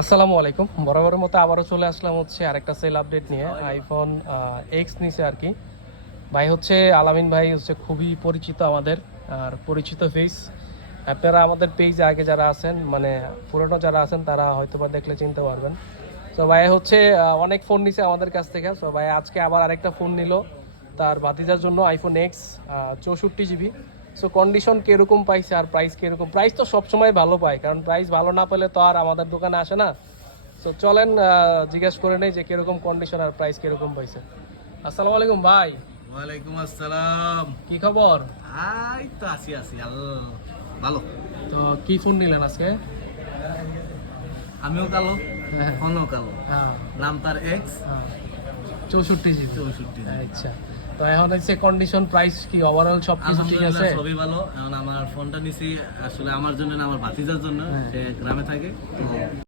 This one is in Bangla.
আসসালামু আলাইকুম। বরাবরের মতো আবারও চলে আসলাম হচ্ছে আরেকটা সেল আপডেট নিয়ে। আইফোন এক্স নিচে আর কি। ভাই হচ্ছে আলামিন ভাই হচ্ছে খুবই পরিচিত আমাদের, আর পরিচিত ফেস। আপনারা আমাদের পেজে আগে যারা আছেন, মানে পুরনো যারা আছেন, তারা হয়তো বা দেখলে চিনতে পারবেন। সো ভাই হচ্ছে অনেক ফোন নিছে আমাদের কাছ থেকে। সো ভাই আজকে আবার আরেকটা ফোন নিল তার ভাতিজার জন্য, iPhone x 64 GB. So condition কিরকম পাইছে আর প্রাইস কিরকম? প্রাইস তো সবসময় ভালো পায়, কারণ প্রাইস ভালো না পেলে তো আর আমাদের দোকানে আসে না। সো চলেন জিজ্ঞেস করে নেই যে কিরকম কন্ডিশন আর প্রাইস কিরকম পাইছে। আসসালামু আলাইকুম ভাই। ওয়ালাইকুম আসসালাম। কি খবর? এই তো আছি আল্লাহ ভালো। তো কি ফোন নিলেন আজকে? আমিও কালো, হ্যাঁ। ফোনও কালো, হ্যাঁ, নাম তার এক্স 64 জিবি। 64। আচ্ছা, তো এখন হচ্ছে কন্ডিশন প্রাইস কি ওভারঅল সব কিছু ঠিক আছে? আলহামদুলিল্লাহ সবই ভালো। এখন আমার ফোনটা নিছি আসলে আমার জন্য না, আমার ভাতিজার জন্য। হ্যাঁ। সে গ্রামে থাকে তো